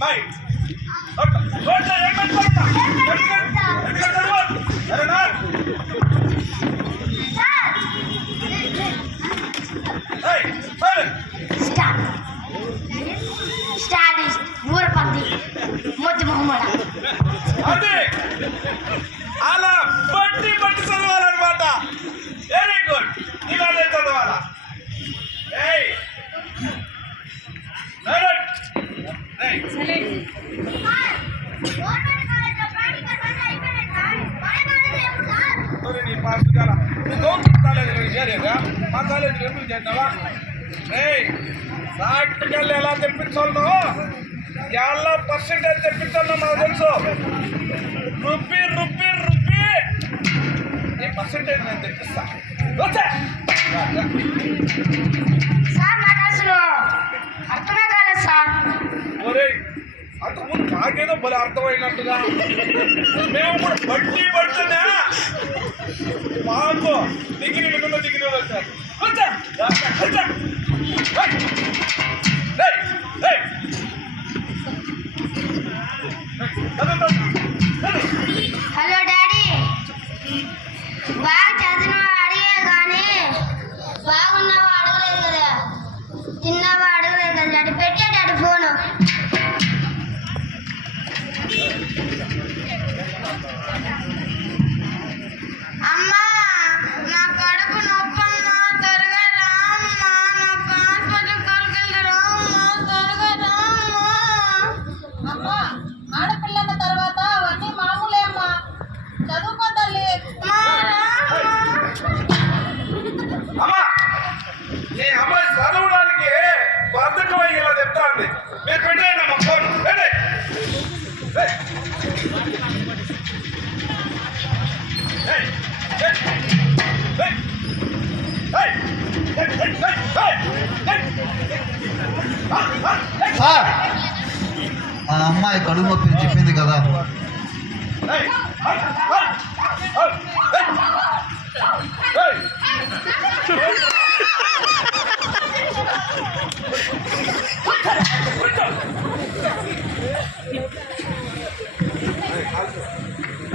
बैठ మరి నీ పాస్ మా ఎందుకు చేద్దావా ఏయ్ ప్రాక్టికల్ ఎలా తెప్పించాలో ఎలా పర్సెంటేజ్ తెప్పించాలో నాకు తెలుసు. రుబ్బి రుబ్బి రుబ్బి. నీ పర్సెంటేజ్ నేను తెప్పిస్తా. అంతకుముందు మాకేదో బలి అర్థమైనట్టుగా. మేము కూడా బట్టి పడుతున్నా మాకు దిగిరి కింద దిగిరి వచ్చారు. Hello daddy. బాగా చదువు సార్ ఆ అమ్మాయి కడుపు నొప్పి చెప్పింది కదా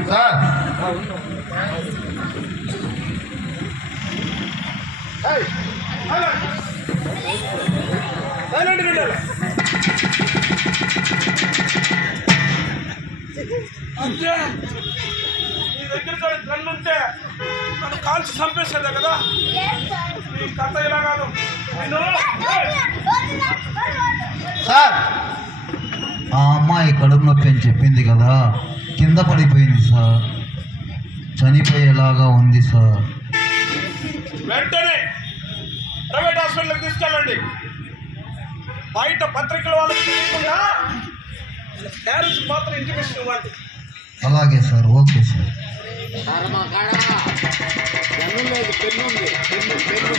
సార్ Hey! Hey! అంతే నీ దగ్గర గన్ను ఉంటే నన్ను కాల్చి చంపేసేదే కదా. నీ కథ ఇలా కాదు. సార్ ఆ అమ్మాయి కడుపు నొప్పి అని చెప్పింది కదా కింద పడిపోయింది సార్. చనిపోయేలాగా ఉంది సార్. వెంటనే ప్రైవేట్ హాస్పిటల్కి తీసుకెళ్ళండి. బయట పత్రికల వాళ్ళకి తెలియకుండా పేరెంట్స్ మాత్రం ఇంటిమేషన్ ఇవ్వండి అలాగే sir okay sir. Pen pen.